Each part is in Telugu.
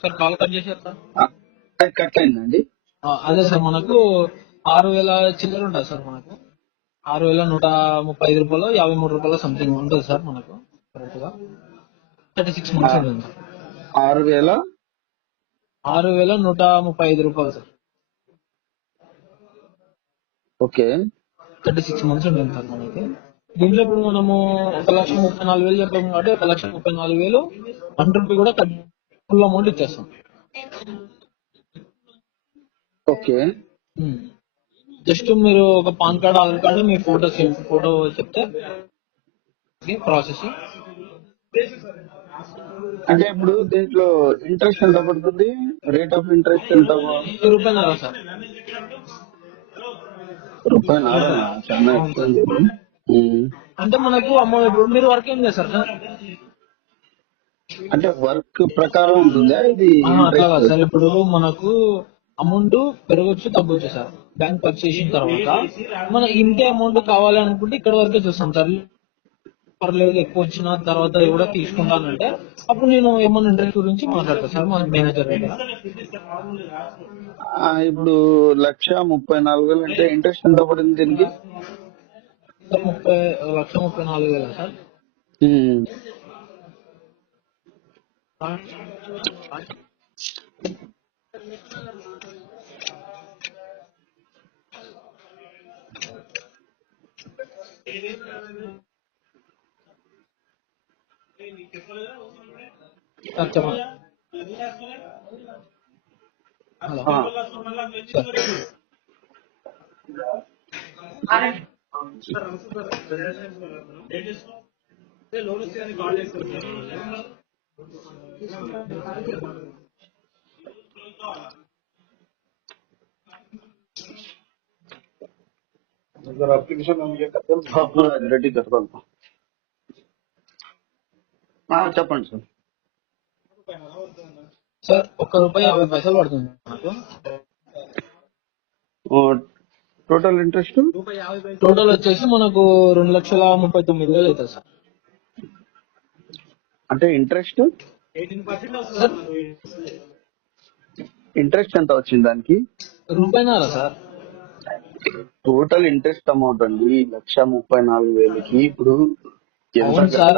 సార్ కాల్ కట్ చేశారు సార్. కట్ అయిందండి. అదే సార్ మనకు 6,000 చిల్లర ఉంటుంది సార్ మనకు. 6,135 రూపాయలు 53 సంథింగ్ ఉంటుంది సార్ మనకు కరెక్ట్ గా 36 మంత్స్ ఉంటుంది సార్. 6,135 రూపాయలు సార్. ఓకే 36 మంత్స్ ఉంటుంది సార్ మనకి. దీంట్లో ఇప్పుడు మనము 1,34,000 చెప్పాము కాబట్టి 1,34,000 ₹1 కూడా ఫుల్ అమౌంట్ ఇచ్చేస్తాం. ఓకే జస్ట్ మీరు ఒక పాన్ కార్డ్, ఆధార్ కార్డు, మీ ఫోటో చెప్తే ప్రాసెస్. అంటే ఇప్పుడు దీంట్లో ఇంట్రెస్ట్ ఎంత పడుతుంది? రేట్ ఆఫ్ ఇంట్రెస్ట్ ఎంత? ₹1 సార్. ₹1 చాలా ఎక్కువ ఉంది. అంటే మనకు అమౌంట్ ఇప్పుడు మీరు వర్క్ ఏం చేస్తారు సార్? అంటే వర్క్ ప్రకారం ఉంటుందా ఇది? అట్లా కాదు సార్. ఇప్పుడు మనకు అమౌంట్ పెరగచ్చు తగ్గొచ్చు సార్. బ్యాంక్ పర్చేస్ చేసిన తర్వాత మన ఇంతే అమౌంట్ కావాలి అనుకుంటే ఇక్కడ వరకే చూస్తాం సార్. పర్లేదు ఎక్కువ వచ్చిన తర్వాత కూడా తీసుకుంటానంటే అప్పుడు నేను ఏమన్నా ఇంట్రెస్ట్ గురించి మాట్లాడతాను సార్ మా మేనేజర్ దగ్గర. ఇప్పుడు 1,34,000 అంటే ఇంట్రెస్ట్ ఎంత పడింది దీనికి? 1,34,000 సార్. చెప్పండి. రెడీ చెప్పండి సార్. సార్ ₹1.50 పడుతుంది నాకు. టోటల్ ఇంట్రెస్ట్ టోటల్ వచ్చేసి మనకు 2,39,000 అవుతుంది సార్. అంటే ఇంట్రెస్ట్ ఇంట్రెస్ట్ ఎంత వచ్చింది దానికి? ₹1 సార్. టోటల్ ఇంట్రెస్ట్ అమౌంట్ అండి 1,34,000కి. ఇప్పుడు అవును సార్,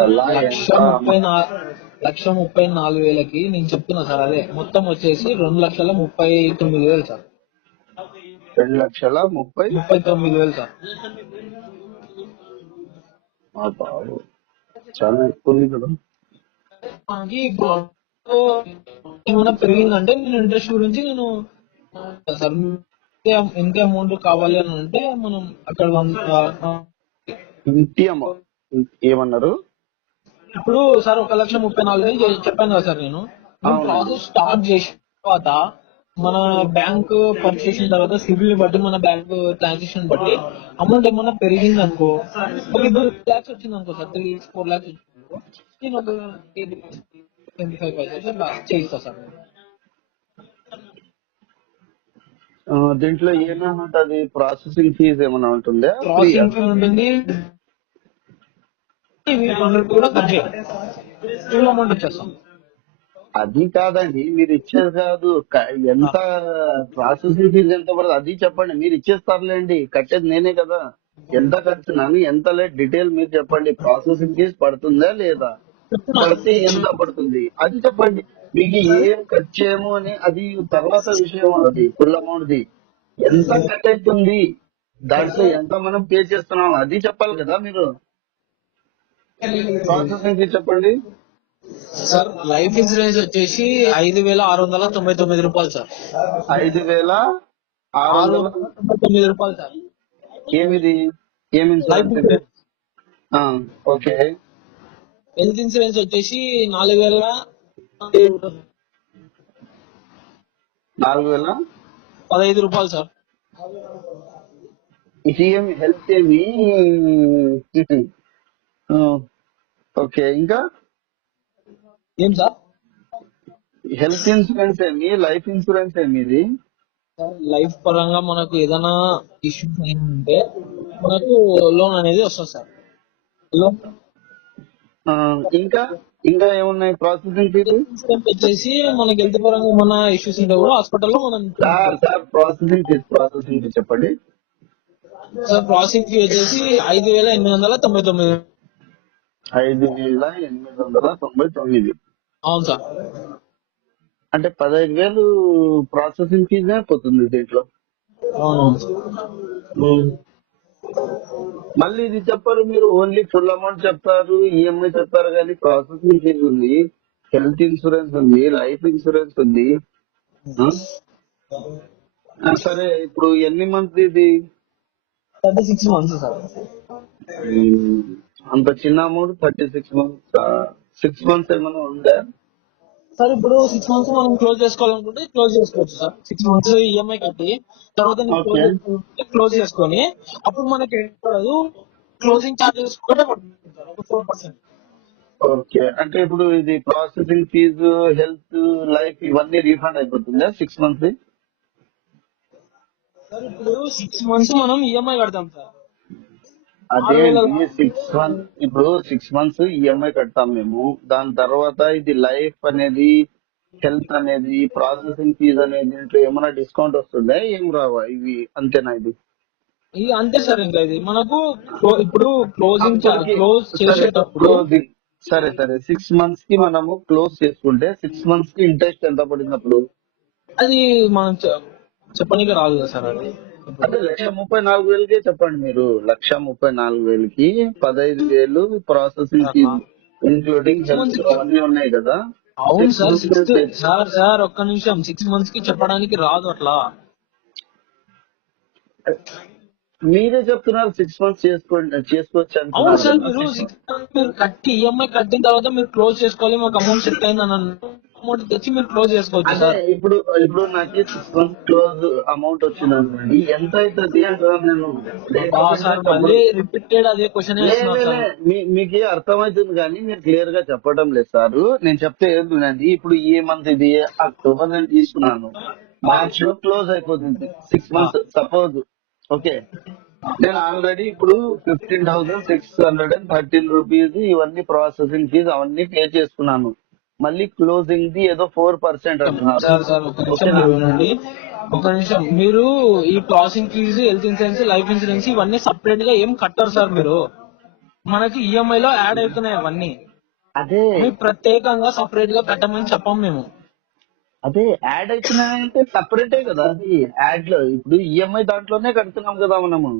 1,34,000కి నేను చెప్తున్నా సార్. అదే మొత్తం వచ్చేసి 2,39,000 సార్. 2,39,000 సార్. చాలా ఎక్కువ ఉంది కదా. మనకి ఇప్పుడు ఏమైనా పెరిగిందంటే నేను ఇంట్రెస్ట్ గురించి నేను సార్ ఎంత అమౌంట్ కావాలి అని అంటే మనం అక్కడ ఇంటి అమౌంట్ ఏమన్నారు? ఇప్పుడు సార్ 1,34,000 చెప్పాను కదా సార్. నేను ప్రాసెస్ స్టార్ట్ చేసిన తర్వాత మన బ్యాంక్ పర్చేస్ చేసిన తర్వాత సిబిల్ బట్టి మన బ్యాంక్ ట్రాన్సాక్షన్ బట్టి అమౌంట్ ఏమన్నా పెరిగింది అనుకో, ఒక 2 lakhs వచ్చింది అనుకో సార్, 3-4 lakhs వచ్చింది అనుకో, నేను ఒక 25% చేయిస్తా సార్. దీంట్లో ఏమైనా ఉంటుంది? ప్రాసెసింగ్ ఫీజు ఏమైనా ఉంటుందా? ప్రాసెసింగ్ ఫీ ఉంటుంది. కూడా కట్ చేయాలి, ఫుల్ అమౌంట్ ఇచ్చేస్తాం. అది కాదండి, మీరు ఇచ్చేది కాదు. ఎంత ప్రాసెసింగ్ ఫీజు ఎంత పడుతుంది అది చెప్పండి. మీరు ఇచ్చేస్తారులేండి, కట్టేది నేనే కదా. ఎంత ఖర్చున్నాను, ఎంత లేదు డీటెయిల్ మీరు చెప్పండి. ప్రాసెసింగ్ ఫీజు పడుతుందా లేదా, పడితే ఎంత పడుతుంది అది చెప్పండి. మీకు ఏం ఖర్చు ఏమో అని అది తర్వాత విషయం. అది ఫుల్ అమౌంట్ ది ఎంత కట్ అవుతుంది, దాంట్లో ఎంత మనం పే చేస్తున్నాం అది చెప్పాలి కదా మీరు. ప్రాసెసింగ్ ఫీజు చెప్పండి సార్. లైఫ్ ఇన్సూరెన్స్ వచ్చేసి ₹5,699 సార్. ₹5,699 సార్. ఏమిది? ఏమి ఇన్సూరెన్స్? ఓకే. హెల్త్ ఇన్సూరెన్స్ వచ్చేసి ₹4,015 సార్. ఏమి హెల్త్ ఏమి? ఓకే, ఇంకా ఏం సార్? హెల్త్ ఇన్సూరెన్స్ ఏమి, లైఫ్ ఇన్సూరెన్స్ ఏమి? ఇది లైఫ్ పరంగా మనకు ఏదైనా ఇష్యూస్ ఉంటే మనకు లోన్ అనేది వస్తుంది సార్. ఇంకా ఇంకా ఏమున్నాయి ప్రాసెసింగ్ ఫీజు? ఇన్సూరెన్స్ వచ్చేసి మనకి హెల్త్ పరంగా మన ఇష్యూస్ ఉంటే కూడా హాస్పిటల్లో మనం సార్ ప్రాసెసింగ్ ఫీజు చెప్పండి. సార్ ప్రాసెసింగ్ ఫీ వచ్చేసి 5,899. 5,899. అవును సార్. అంటే 15,000 ప్రాసెసింగ్ ఫీజే పోతుంది దీంట్లో. అవునవును. మళ్ళీ ఇది చెప్పారు మీరు, ఓన్లీ ఫుల్ అమౌంట్ చెప్తారు, ఈఎంఐ చెప్తారు, కానీ ప్రాసెసింగ్ ఫీజు ఉంది, హెల్త్ ఇన్సూరెన్స్ ఉంది, లైఫ్ ఇన్సూరెన్స్ ఉంది. ఆ? సరే ఇప్పుడు ఎన్ని మంత్స్ ఇది? 36 months సార్. అంత చిన్న అమౌంట్ 36 మంత్స్. 6 మంత్స్ ఏమైనా ఉందా? సార్ ఇప్పుడు 6 months మనం క్లోజ్ చేసుకోవాలనుకుంటే క్లోజ్ చేసుకోవచ్చు సార్. 6 months ఈఎంఐ కట్టి తర్వాత ఓకే క్లోజ్ చేసుకొని అప్పుడు మనకి క్లోజింగ్ చార్జెస్ కూడా పడుతుంది సార్, ఒక 4%. ఓకే. అంటే ఇప్పుడు ఇది ప్రాసెసింగ్ ఫీజు, హెల్త్, లైఫ్ ఇవన్నీ రీఫండ్ అయిపోతుందా 6 మంత్స్? సార్ ఇప్పుడు 6 months మనం ఈఎంఐ కడతాం సార్. అదేంటి 6 మంత్స్ ఈఎంఐ కడతాం మేము, దాని తర్వాత ఇది లైఫ్ అనేది, హెల్త్ అనేది, ప్రాసెసింగ్ ఫీజు అనేది దీంట్లో ఏమైనా డిస్కౌంట్ వస్తుందా, ఏం రావా ఇవి? అంతేనా ఇది? ఇది అంతే సార్. ఇంకా ఇది మనకు ఇప్పుడు క్లోజింగ్ అప్పటికి క్లోజ్ సరే చేసేటప్పుడు సరే 6 మంత్స్ కి మనము క్లోజ్ చేసుకుంటే 6 మంత్స్ కి ఇంట్రెస్ట్ ఎంత పడినప్పుడు? అది మనం చెప్పనీకి రాదు కదా సార్. అది అదే 1,34,000కే చెప్పండి మీరు. 1,34,000కి 15,000 ప్రాసెసింగ్ ఫీజు ఇంక్లూడింగ్ హెల్త్ అవన్నీ ఉన్నాయి కదా. అవును సార్. 6 months సార్ ఒక్క నిమిషం. 6 months కి చెప్పడానికి రాదు అట్లా. మీరే చెప్తున్నారు 6 మంత్స్ చేసుకోవచ్చు అవును సార్. అంటున్నారు. మీరు 6 months మీరు కట్టి ఈఎంఐ కట్టిన తర్వాత మీరు క్లోజ్ చేసుకోవాలి. మాకు అమౌంట్ సెట్ అయింది అని అమౌంట్ తెచ్చి మీరు క్లోజ్ చేసుకోవచ్చు అదే సార్. ఇప్పుడు నాకు 6 మంత్స్ క్లోజ్ అమౌంట్ వచ్చిందండి, ఎంత అవుతుంది అంటున్నాను నేను. సార్ మళ్ళీ రిపీటెడ్ అదే క్వశ్చన్ వేస్తున్నారు సార్. మీకు అర్థమవుతుంది కానీ మీరు క్లియర్ గా చెప్పడం లేదు సార్. నేను చెప్తే ఏంటండి, ఇప్పుడు ఈ మంత్ ఇది అక్టోబర్ నేను తీసుకున్నాను, మార్చ్ లో క్లోజ్ అయిపోతుంది 6 మంత్స్ సపోజ్. ఓకే, నేను ఆల్రెడీ ఇప్పుడు 15,613 రూపీస్ ఇవన్నీ ప్రాసెసింగ్ ఫీజు అవన్నీ పే చేసుకున్నాను. మళ్ళీ క్లోజింగ్ ది ఏదో 4% అంటున్నారు. సార్ ఒక నిమిషం మీరు వినండి. ఒక నిమిషం. మీరు ఈ processing fee, health insurance, life insurance ఇవన్నీ సపరేట్ గా ఏం కట్టారు సార్ మీరు. మనకి ఈఎంఐ లో యాడ్ అవుతున్నాయి అవన్నీ. అదే మీకు ప్రత్యేకంగా సపరేట్ గా కట్టమని చెప్పాం మేము. అదే యాడ్ అవుతున్నాయంటే సపరేటే కదా అది. యాడ్ లో ఇప్పుడు ఈఎంఐ దాంట్లోనే కడుతున్నాం కదా మనము.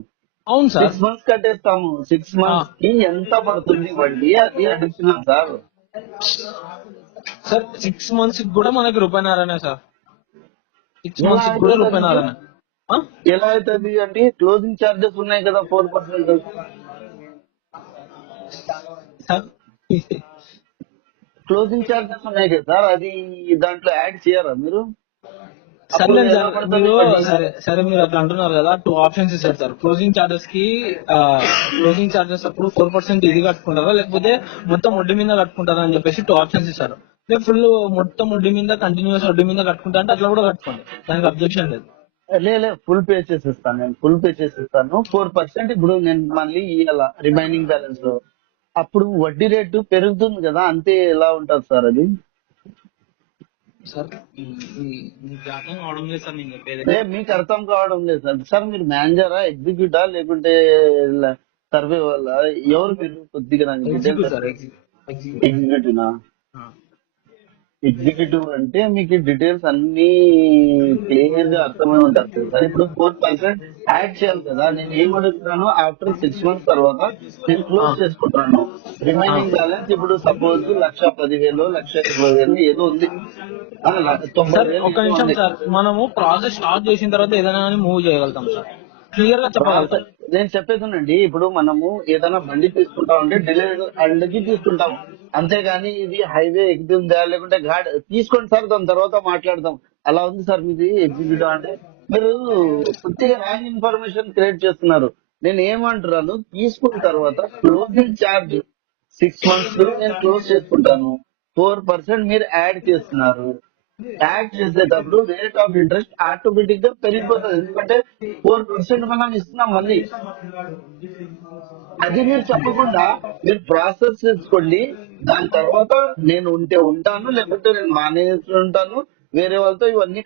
అవును సార్. 6 మంత్స్ కట్టేస్తాము. 6 మంత్స్ కి ఎంత పడుతుంది వడ్డీ, అది అడుగుతున్నాం సార్. సార్ 6 months కి కూడా మనకి రూపాయినారనే సార్. 6 ఎలా months కి కూడా అవుతుంది? రూపాయినారనే. ఎలా అవుతుంది అంటే క్లోజింగ్ చార్జెస్ ఉన్నాయి కదా 4%. సార్ క్లోజింగ్ చార్జెస్ ఉన్నాయి కదా సార్, అది దాంట్లో యాడ్ చేయరా మీరు? సరే అప్పుడు ఎలా పడుతుంది మీరు వడ్డీ? సరే మీరు అట్లా అంటున్నారు కదా. 2 ఆప్షన్స్ ఇస్తారు సార్. క్లోజింగ్ చార్జెస్ కి క్లోజింగ్ చార్జెస్ అప్పుడు 4% ఇది కట్టుకుంటారా, లేకపోతే మొత్తం వడ్డీ మీద కట్టుకుంటారా అని చెప్పేసి 2 ఆప్షన్స్ ఇస్తారు. లేదు ఫుల్ మొత్తం వడ్డీ మీద కంటిన్యూస్ వడ్డీ మీద కట్టుకుంటా అంటే అట్లా కూడా కట్టుకోండి, దానికి అబ్జెక్షన్ లేదు. లే ఫుల్ పే చేసేస్తాను, నేను ఫుల్ పే చేసేస్తాను. 4% ఇప్పుడు నేను మళ్ళీ ఇయ్యాల రిమైనింగ్ బ్యాలెన్స్ లో, అప్పుడు వడ్డీ రేటు పెరుగుతుంది కదా, అంతే ఎలా ఉంటది సార్ అది? సార్ మీకు అర్థం అవడం లేదు సార్ నేను చెప్పేది. మీకు అర్థం కావడం లేదు సార్. సార్ మీరు మేనేజరా, ఎగ్జిక్యూటా, లేకుంటే సర్వే వాళ్ళ, ఎవరు మీరు? కొద్దిగా నాకు ఎగ్జిక్యూటివ్ సార్. ఎగ్జిక్యూటివ్నా? ఎగ్జిక్యూటివ్ అంటే మీకు డీటెయిల్స్ అన్ని క్లియర్ గా అర్థమై ఉంటారు సార్. ఇప్పుడు 4% యాడ్ చేయాలి కదా. నేను ఏం అడుగుతున్నాను, ఆఫ్టర్ 6 మంత్స్ తర్వాత నేను క్లోజ్ చేసుకుంటాను. రిమైనింగ్ బ్యాలెన్స్ ఇప్పుడు సపోజ్ 1,10,000 1,20,000 ఏదో ఉంది, సార్ 90,000 ఒక నిమిషం సార్. మనము ప్రాసెస్ స్టార్ట్ చేసిన తర్వాత ఏదైనా కానీ మూవ్ చేయగలుగుతాం సార్. క్లియర్ గా చెప్పగలుగుతాం. నేను చెప్పేదానండి, ఇప్పుడు మనము ఏదైనా బండి తీసుకుంటాం అంటే డిలే అండ్కి తీసుకుంటాం, అంతేగాని ఇది హైవే ఎక్కుతుందా లేకుంటే ఘాట్ తీసుకోండి సార్, దాని తర్వాత మాట్లాడదాం. అలా ఉంది సార్ మీది ఎగ్జిక్యూటివ్ అంటే. మీరు కొద్దిగా రాంగ్ ఇన్ఫర్మేషన్ క్రియేట్ చేస్తున్నారు. నేను ఏమంటున్నాను, తీసుకున్న తర్వాత క్లోజింగ్ ఛార్జ్ 6 మంత్స్ నేను క్లోజ్ చేసుకుంటాను, 4% మీరు యాడ్ చేస్తున్నారు. యాడ్ చేసేటప్పుడు రేట్ ఆఫ్ ఇంట్రెస్ట్ ఆటోమేటిక్ గా పెరిగిపోతుంది. ఎందుకంటే 4% మనం ఇస్తున్నాం మళ్ళీ. అది మీరు చెప్పకుండా మీరు ప్రాసెస్ చేసుకోండి. దాని తర్వాత నేను ఉంటే ఉంటాను, లేకపోతే నేను మానేసి ఉంటాను, వేరే వాళ్ళతో ఇవన్నీ